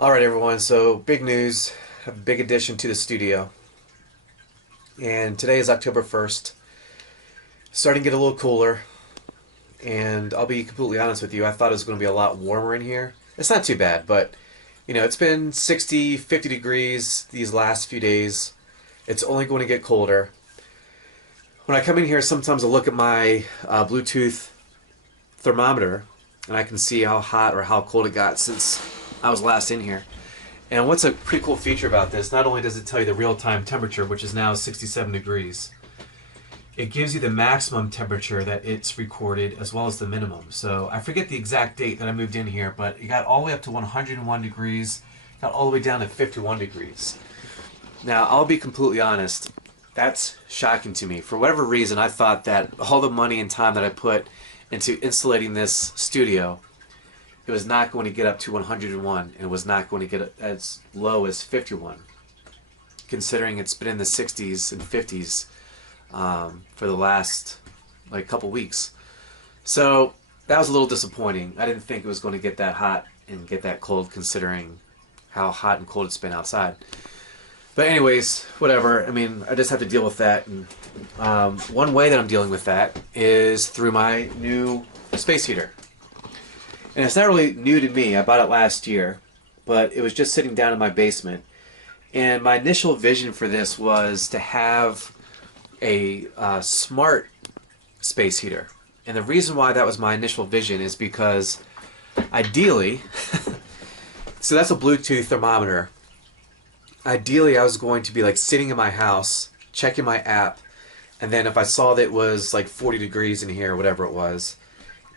All right, everyone. So, big news, a big addition to the studio. And today is October 1st. Starting to get a little cooler. And I'll be completely honest with you, I thought it was going to be a lot warmer in here. It's not too bad, but it's been 60, 50 degrees these last few days. It's only going to get colder. When I come in here, sometimes I look at my Bluetooth thermometer and I can see how hot or how cold it got since I was last in here. And what's a pretty cool feature about this, not only does it tell you the real-time temperature, which is now 67 degrees, it gives you the maximum temperature that it's recorded as well as the minimum. So I forget the exact date that I moved in here, but it got all the way up to 101 degrees, got all the way down to 51 degrees. Now, I'll be completely honest, that's shocking to me. For whatever reason, I thought that all the money and time that I put into insulating this studio, it was not going to get up to 101 and it was not going to get as low as 51, considering it's been in the 60s and 50s for the last couple weeks. So that was a little disappointing. I didn't think it was going to get that hot and get that cold, considering how hot and cold it's been outside. But anyways, whatever. I mean, I just have to deal with that. And one way that I'm dealing with that is through my new space heater. And it's not really new to me. I bought it last year, but it was just sitting down in my basement. And my initial vision for this was to have a smart space heater. And the reason why that was my initial vision is because ideally, so that's a Bluetooth thermometer. Ideally, I was going to be sitting in my house, checking my app, and then if I saw that it was 40 degrees in here, or whatever it was,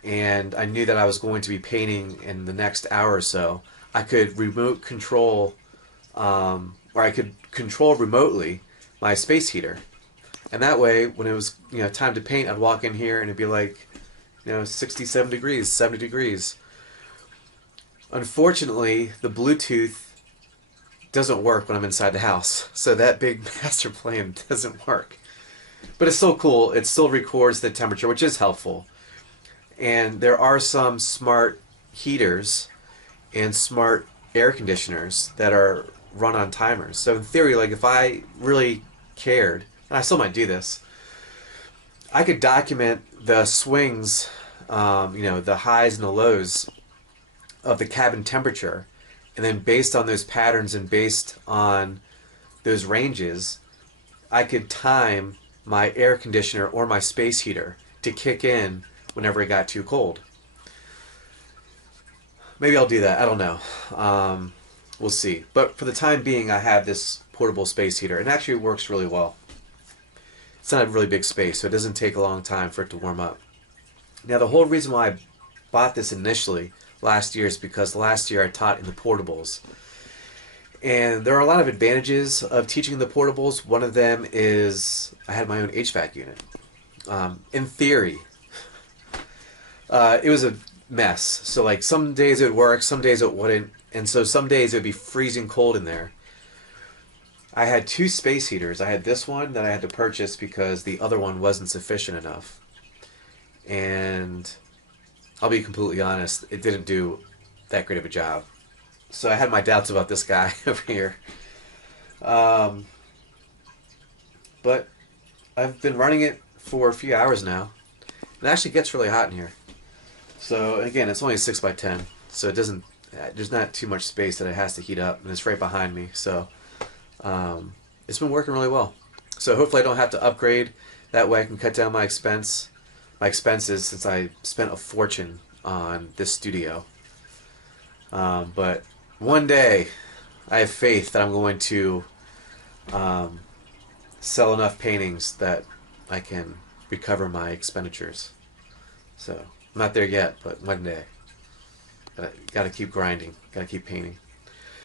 and I knew that I was going to be painting in the next hour or so, I could remote control, or I could control remotely my space heater. And that way, when it was time to paint, I'd walk in here and it'd be 67 degrees, 70 degrees. Unfortunately, the Bluetooth doesn't work when I'm inside the house, so that big master plan doesn't work. But it's still cool. It still records the temperature, which is helpful. And there are some smart heaters and smart air conditioners that are run on timers. So in theory, if I really cared, and I still might do this, I could document the swings, the highs and the lows of the cabin temperature, and then based on those patterns and based on those ranges, I could time my air conditioner or my space heater to kick in whenever it got too cold. Maybe I'll do that. I don't know. We'll see. But for the time being, I have this portable space heater, and actually it works really well. It's not a really big space, so it doesn't take a long time for it to warm up. Now, the whole reason why I bought this initially last year is because last year I taught in the portables. And there are a lot of advantages of teaching in the portables. One of them is I had my own HVAC unit. In theory, it was a mess. So some days it would work, some days it wouldn't, and so some days it would be freezing cold in there. I had two space heaters. I had this one that I had to purchase because the other one wasn't sufficient enough. And I'll be completely honest, it didn't do that great of a job. So I had my doubts about this guy over here. But I've been running it for a few hours now. It actually gets really hot in here. So again, it's only a 6x10, so it doesn't. There's not too much space that it has to heat up, and it's right behind me. So it's been working really well. So hopefully I don't have to upgrade. That way I can cut down my expenses, since I spent a fortune on this studio. But one day, I have faith that I'm going to sell enough paintings that I can recover my expenditures. So I'm not there yet, but one day. Gotta keep grinding. Gotta keep painting.